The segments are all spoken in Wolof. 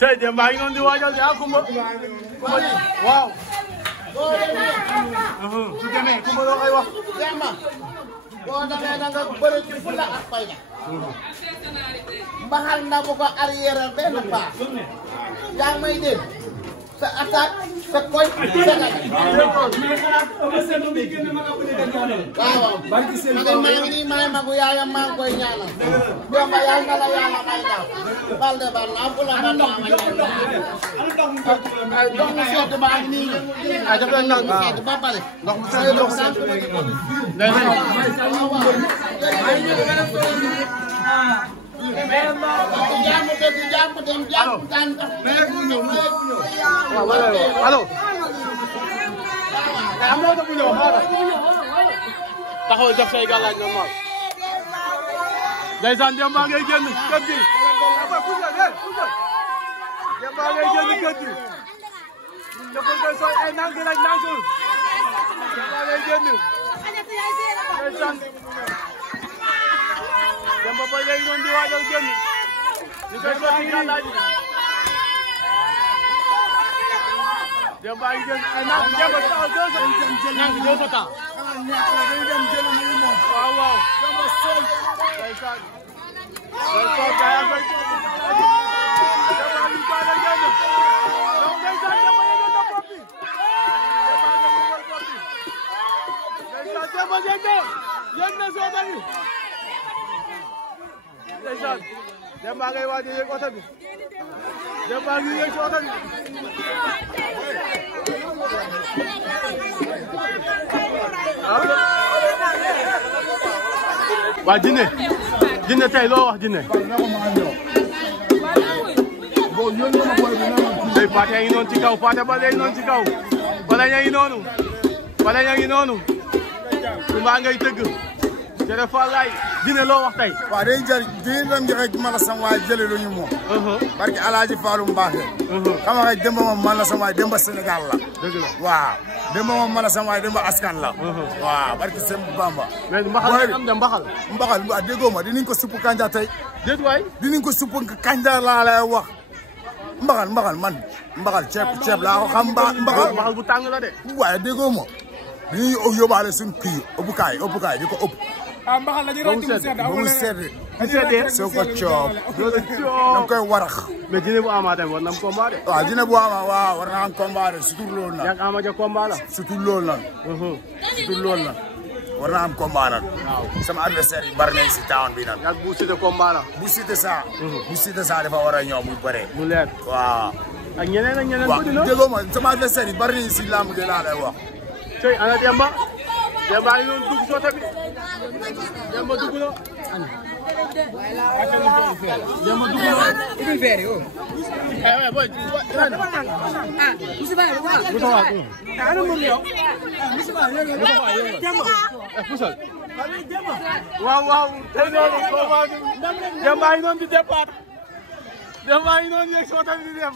tey de maa ngi doon di waajal de Kumba. waaw. su demee Kumba loo koy wax. boo demee da nga bëri ci fulla ak fayda. mbaxal na bu ko arrière benn pas. yaa ngi may dégg sa attaque sa koy sa gàllankoor. waaw maa ngi nii may magu yaayam maa ngi koy ñaanal. Demba yàlla na la yàlla may daal. balde bal na am fula man naa ma ñaanal. ay ndox mu sedd maa ngi nii. ay def leen ndox mu sedd ba pare. ndox mu sedd ndox mu sedd. allo. am na bu ñëw xaaral. taxawal def say gàllaaj normal. ndeysaan Demba ngay génn kër gi. Demba ngay génn kër gi. dafa koy sol ay nànk rek nànk. Demba ngay génn. ndeysaan. Demba ba léegi noonu di waajal génn. ñu koy sotti gàllaaj yi. Demba ngi génn ay nànk Demba taxaw nànk jël sa temps. waaw waaw. ndeysaan. ndeysaan kay ak ay. Demba ñu ko ala génn. donc ndeysaan Demba yëngal na bopp bi. Demba yëngal bopp bi. ndeysaan Demba yëg na soo bëri. ndeysaan Demba ngay waaj a yëg oto bi. Demba ngi yëg si oto bi. waa Jinne tey loo wax Jinne. tey Pathé a ngi noonu ci kaw Pathé ba léegi noonu ci kaw. Balañ a ngi noonu. Balañ a ngi noonu. Kumba ngay tëgg. jërëjëf Fallaye Jinne loo wax tey. waaw day jar di dem joxe man la sama waay jëlee lu ñu moom. parce que Alaaji Fallou Mbacké. xam nga Demba moom man la sama waay Demba Sénégal la. dëgg la waaw Demba moom man la sama waay Demba askan la. waaw parce que sëñ Bamba. mais mbaxal am na mbaxal. mbaxal waaw déggoo ma dinañ ko suppu kanja tey. déet waay. dinañ ko suppu kanja laa lay wax. mbaxal man mbaxal ceeb laa ko xam mbaxal bu tàng la de. waaye déggoo ma dañuy yóbbaale suñu kii ëppukaay di ko ëpp. mbaxal la ñu rëdd ba mu sedd soo ko coob da koy warax. mais Jinne bu Ama tamit war na am combat de. waaw Jinne bu Ama waaw war na am combat de surtout loolu nag. yaa ngi Ama ja combat la. surtout loolu nag. war na am combat nag. waaw sama adversaire yi bari nañ si town bi nag. yaa ngi bu Siteu combat la. bu Siteu saa dafa war a ñëw bu bëree. mu leer waaw. ak ñeneen waaw déggoo ma sama adversaire yi bari nañ si làmb de laa lay wax. tey ana Demba. Demba ngi doon dugg soo tamit. Demba dugg na. Demba dugg na. ubbil verre yi boy. Moussa Ba waaw. Moussa Ba. ana mbir yow. Moussa Ba Demba. Pusal. waaw. tey noonu Demba ngi doon di départ. Demba ngi doon yegg si oto bi di dem.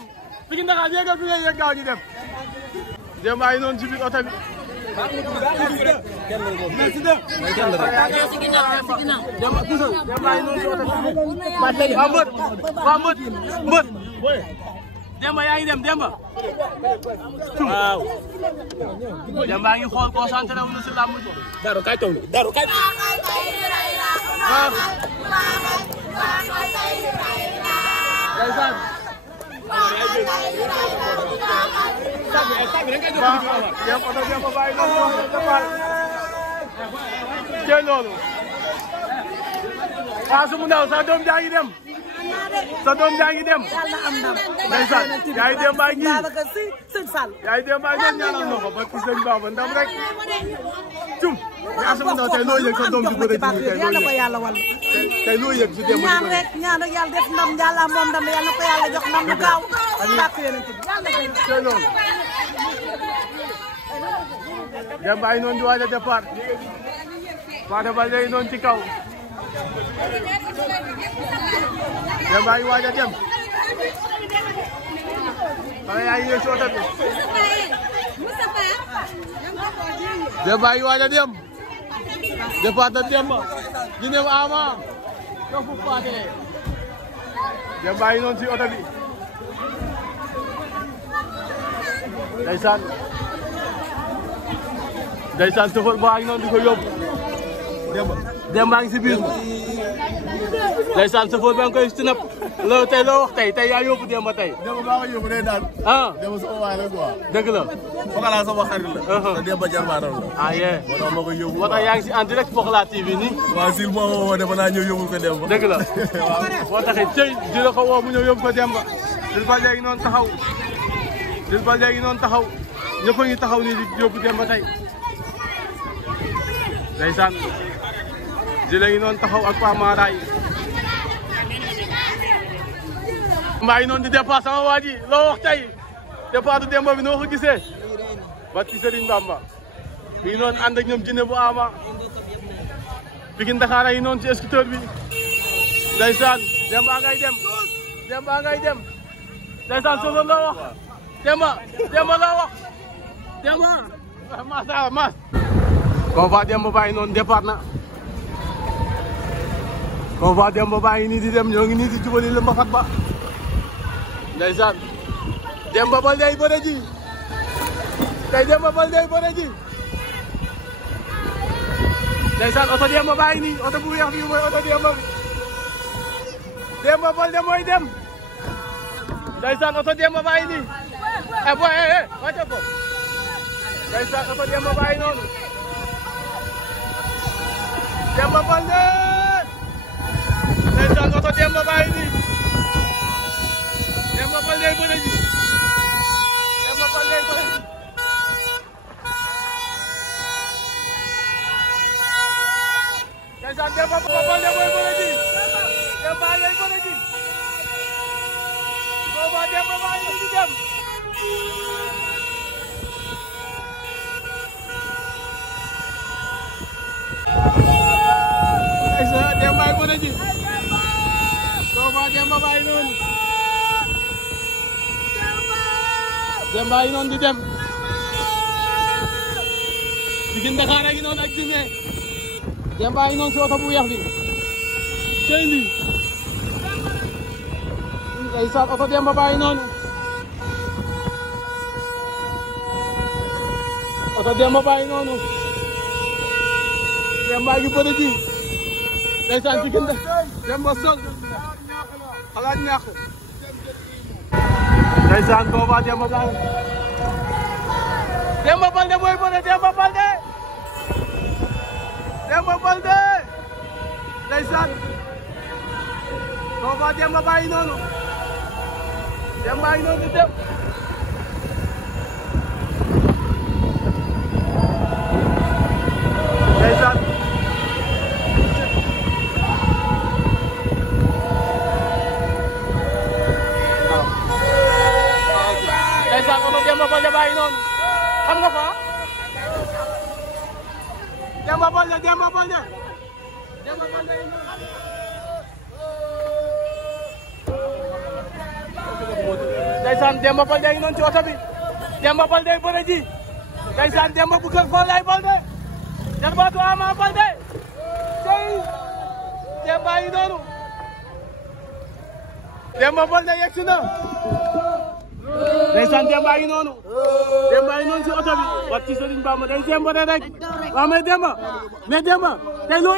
fi ngi Ndakaar yeggal fi ngay yegg gaaw ñu dem. Demba ngi doon ci biir oto bi. Demba yaa ngi dem Demba. waaw. Demba ngi xool concentré wu na si làmb ji. Daru kay taw Daru kay. Su mu ndaw sa doom jaa ngi dem. sa doom jaa ngi dem. yàlla am ndam. ndeysaan yaa ngi dem baa ngi. Babacar Sy Sëñ Fall. yaa ngi dem baa ngi ñaanal na ko ba ci sëñ Baba ndam rek. cum. mais su mu ndaw tey loo yëg sa doom ji bëre ji tey loo yëg yàlla wal. tey loo yëg si démb ñaan rek ñaan rek yàlla def ndam yàlla moom ndam yàlla ko yàlla jox ndam lu gaaw. bàkk yonent bi yàlla noonu. Demba ay noonu di waaj a départ. Pathé ba léegi noonu ci kaw. Demba ay waaj a dem. xale yaa ngi yëg si oto bi. Demba ay waaj a dem. départ na Demba. Jinne bu Ama. Demba ay noonu si oto bi. ndeysaan tëfal baa ngi noonu di ko yóbbu Demba ngi si biir ndeysaan tëfal baa ngi koy sinap loo tey loo wax tey yaa yóbbu Demba tey. Demba maa ngi yóbbu day daan. Demba sama waay la quoi. dëgg la. Pokola sama xarit la. te Demba jarbaatam la. yee. moo tax ma koy yóbbu. moo tax yaa ngi si en direct Pokola TV nii. waaw Sil moo woo Demba naa ñëw yóbbul ko Demba. dëgg la. moo taxit tey di la ko woo mu ñëw yóbbu ko Demba. Jules Baldé léegi noonu taxaw. Jules Baldé léegi noonu taxaw. ñëpp a ngi taxaw nii di yóbbu Demba tey. ndeysaan. Jules léegi noonu taxaw ak Pa Maraay. mbaa ngi noonu di départ sama waa ji loo wax tey départ Demba bi noo ko gisee barki Serigne Bamba mi ngi noonu ànd ak ñoom Jinne bu Ama Pikine Dakar yi noonu ci scooter bi ndeysaan Demba ngay dem Demba ngay dem ndeysaan soo loo wax Demba loo wax Demba mas convoi Demba baa ngi noonu départ na convoi Demba baa ngi nii di dem ñoo ngi nii di jubali la mbapat ba ndeysaan Demba Baldé bëre ji tey Demba Baldé bëre ji ndeysaan oto Demba baa ngi nii oto bu weex bi mooy oto Demba bi Demba Baldé mooy dem ndeysaan oto Demba baa ngi nii boy wàcce ko ndeysaan oto Demba baa ngi noonu Demba Baldé ndeysaan oto Demba baa ngi nii Demba Baldé bëre ji Demba Baldé bëre ji ndeysaan Demba Baldé mooy bëre ji Demba lay bëre ji booba Demba baa ngi di dem ndeysaan Demba bëre ji booba Demba baa ngi noonu Demba yi noonu di dem Pikine Dakar yi noonu ak Jinne Demba yi noonu si oto bu weex bi cey lii ndeysaan oto Demba baa yi noonu oto Demba baa yi noonu Demba gi bëri ji ndeysaan Pikine Demba sol xalaat ñàkk ndeysaan booba Demba Baldé Demba Baldé mooy bëre Demba Baldé Demba Baldé ndeysaan booba Demba bàyyi noonu Demba yi noonu di dem ndeysaan ndeysaan oto Demba Baldé bàyyi noonu xam nga fa Demba Baldé Demba Baldé ndeysaan Demba Baldé ngi noonu ci oto bi Demba Baldé bëre ji ndeysaan Demba bu kër Falaye Baldé jarbaatu Ama Baldé tey Demba yi noonu Demba Baldé yegsi na ndeysaan Demba yi noonu ci oto bi wax ci Serigne Bamba day Demba rek waaw mais Demba tey loo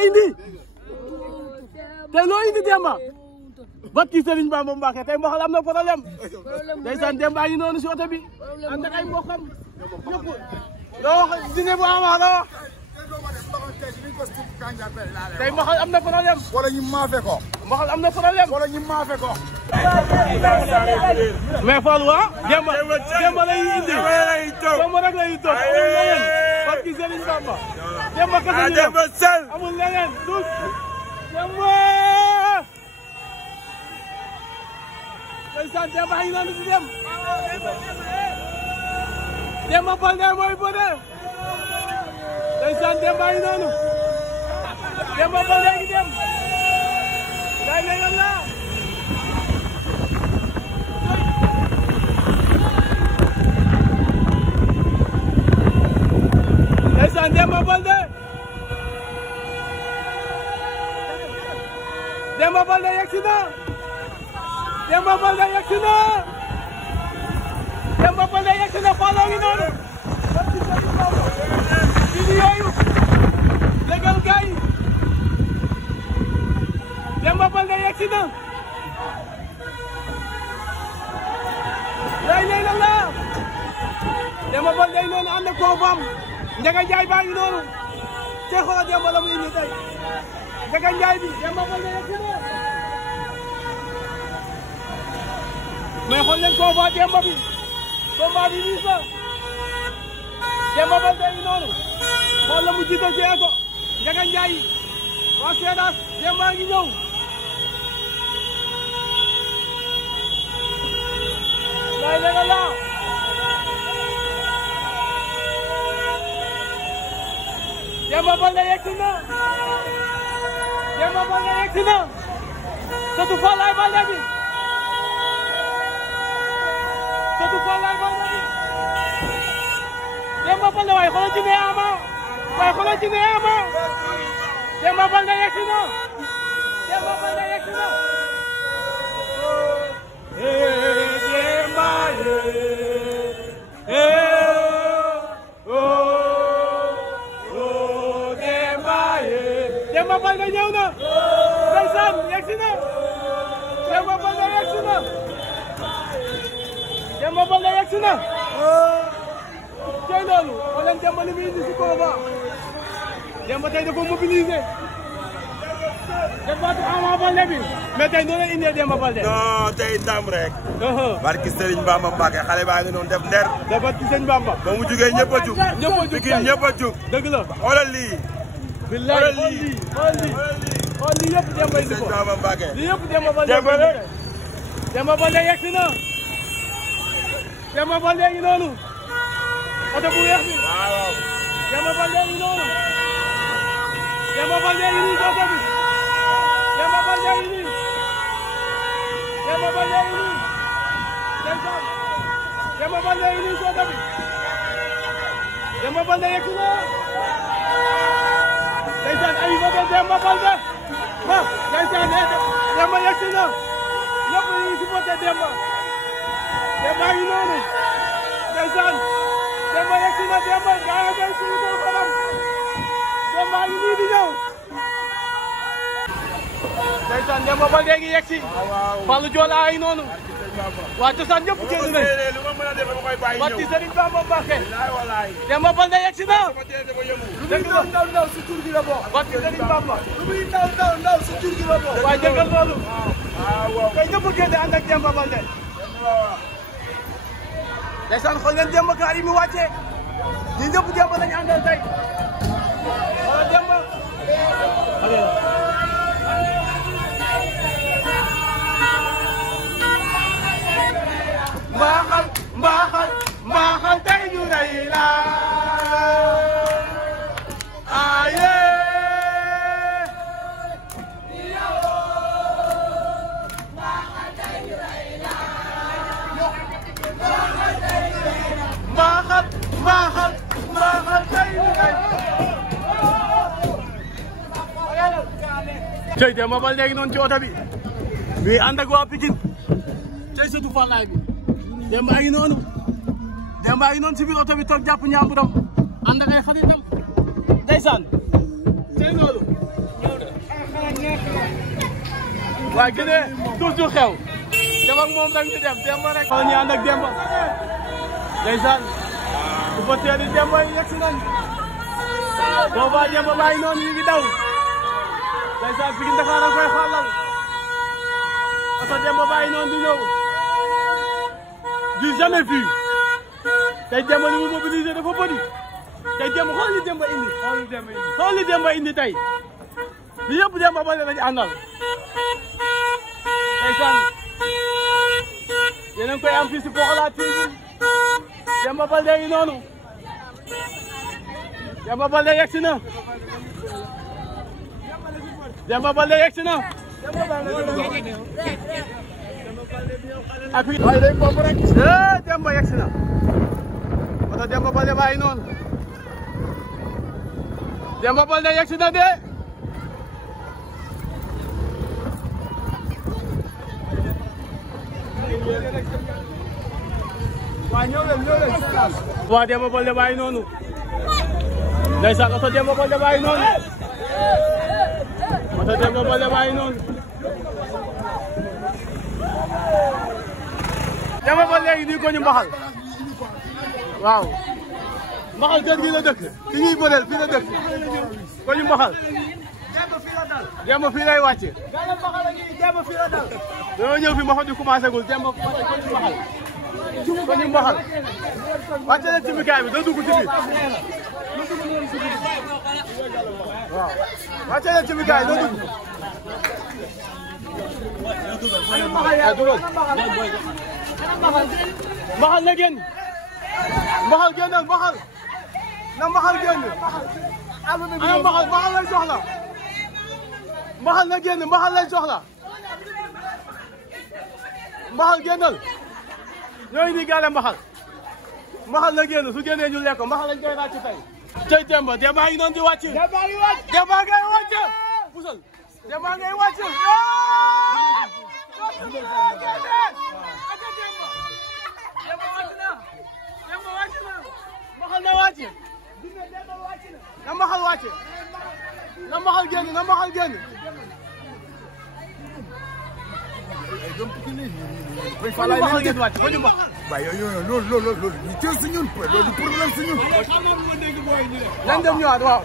indi Demba bat ci Serigne Bamba Mbacke tey mboxal am na problème ndeysaan Demba yi noonu ci oto bi ànd ak ay mboxam ñëpp loo wax Jinne bu Ama la wax tey mboxal am na problème wala ñu maafe ko. mboxal am na problème wala ñu maafe ko. mais Fallou Demba lay indi Demba rek lay toog amul leneen parce que Serigne Bamba Demba kese ñu dem amul leneen tous Demba ndeysaan Demba yi noonu di dem Demba Baldé mooy bëre ndeysaan Demba yi noonu Demba Baldé gi dem day na yàlla ndeysaan Demba Baldé yegsi na Demba Baldé yegsi na Baldé ngi noonu fii yooyu légal gars yi Demba Baldé yegg si na lay la Demba Baldé noonu ànd ak koobaam Ndiaga Ndiaye baa ngi noonu te xoolal Demba la mu indi tey Ndiaga Ndiaye bi Demba Baldé yegg si na mais xool leen combat Demba bi combat bi nii sax Demba Baldé ngi noonu xool la mu jiital ci ko Ndiaga Ndiaye waa Seedaas Demba ngi ñëw lay la la Demba Baldé yegsi na Demba Baldé yegsi na Sëtu Falaye Baldé bi Sëtu Falaye Baldé bi Demba Baldé waaye xoolal ci ne ama waaye xoolal ci ne ama Demba Baldé yegsi na Demba Baldé yegsi na Demba Demba Baldé ñëw na ndeysaan yegsi na Demba Baldé yegsi na Demba Baldé yegsi na tey loolu wala Demba li muy indi si combat Demba tey da ko mobiliser débattu Ama Baldé bi mais tey noonu la indee Demba Baldé non tey ndam rek. barki Serigne Bamba Mbacké xale baa ngi noonu def nder. débat ci Serigne Bamba ba mu jugee ñëpp a jug. ñëpp a jug. dëgg la xoolal lii. billahi xool lii yëpp Demba indi ko Serigne Bamba Mbacké. lii yëpp Demba Baldé Demba Baldé yegsi na Demba Baldé ngi noonu oto bu weex bi waaw. Demba Baldé ngi noonu Demba Baldé ngi nii oto bi Demba Baldé ngi nii Demba Baldé ngi nii ndeysaan Demba Baldé ngi nii oto bi Demba Baldé yegsi na ndeysaan ay oto Demba Baldé ha ndeysaan Demba yegsi na ñëpp ñu ngi supporté Demba Demba ngi noonu ndeysaan Demba yegsi na Demba gaa ngi koy suñu ko kanam Demba ngi nii di ñëw ndeysaan Demba Baldé ngi yegsi Fallou Joola ay noonu waa cosaan ñëpp génn nañ lu ma mën a def dama koy bàyyi barki ñëw. Serigne Bamba Mbacké walaay. Demba Baldé yegsi na dëgg la ndaw si tur gi la bokk. barki Serigne Bamba lu muy ndaw si tur gi la bokk. waaye dëggal loolu waaw. tey ñëpp génn ànd ak Demba Baldé ndeysaan xool leen Demba kaar yi mu wàccee ñi ñëpp Demba lañu àndal tey wala Demba mbaaxal tey ñu rey la aye mbaaxal tey ñu rey tey Demba Baldé léegi noonu ci oto bi ñuy ànd ak waa Pikine tey Sëtu Falaye bi Demba a ngi noonu ci biir oto bi toog jàpp ñaamburam ànd ak ay xaritam ndeysaan tey loolu waa gënee toujours xew dem ak moom rek ñu dem Demba rek xool ñu ànd ak Demba ndeysaan su fa teeri Demba yi yegsi nañ booba Demba baa ngi noonu ñu ngi daw ndeysaan Pikine Dakar a koy xaalal oto Demba baa ngi noonu di ñëw du jamais vu tey Demba li mu mobilisé dafa bëri tey Demba xool li Demba indi xool li Demba indi tey li yëpp Demba Baldé lañu àndal ndeysaan yéen a ngi koy am fii si Pokola TV Demba Baldé ngi noonu Demba Baldé yegsi na Demba Baldé yegsi na ak waaye day bopp rek Demba yegsi na oto Demba Baldé bàyyi noonu Demba Baldé yegsi na de waa Demba Baldé bàyyi noonu ndeysaan oto Demba Baldé bàyyi noonu oto Demba Baldé bàyyi noonu Demba Baldé léegi nii ko ñu mbaxal waaw mbaxal kër gi la dëkk ki ñuy bëreel fii la dëkk ko ñu mbaxal Demba fii lay wàcce dañoo ñëw fi mbaxal di commencé gul Demba ko ñu mbaxal wàcce leen ci mikaay bi da dugg ci biir waaw wàcce leen ci mikaay da dugg mbaxal na génn mbaxal génnal mbaxal na mbaxal génn ana mbaxal lay soxla mbaxal na génn mbaxal lay soxla mbaxal génnal ñooy di gàlle mbaxal na génn su génnee ñu lekk mbaxal lañ koy ràcc tey cey Demba Demba ngi noonu di wàcc Demba ngay wàcc pusal Demba ngay wàcc mbaxal na wàcc na mbaxal wàcc na mbaxal génn na mbaxal génn na mbaxal génn wàcc ko ñu mbaxal waaye loolu ñu teel si ñun loolu problème si ñun nañ dem ñëwaat waaw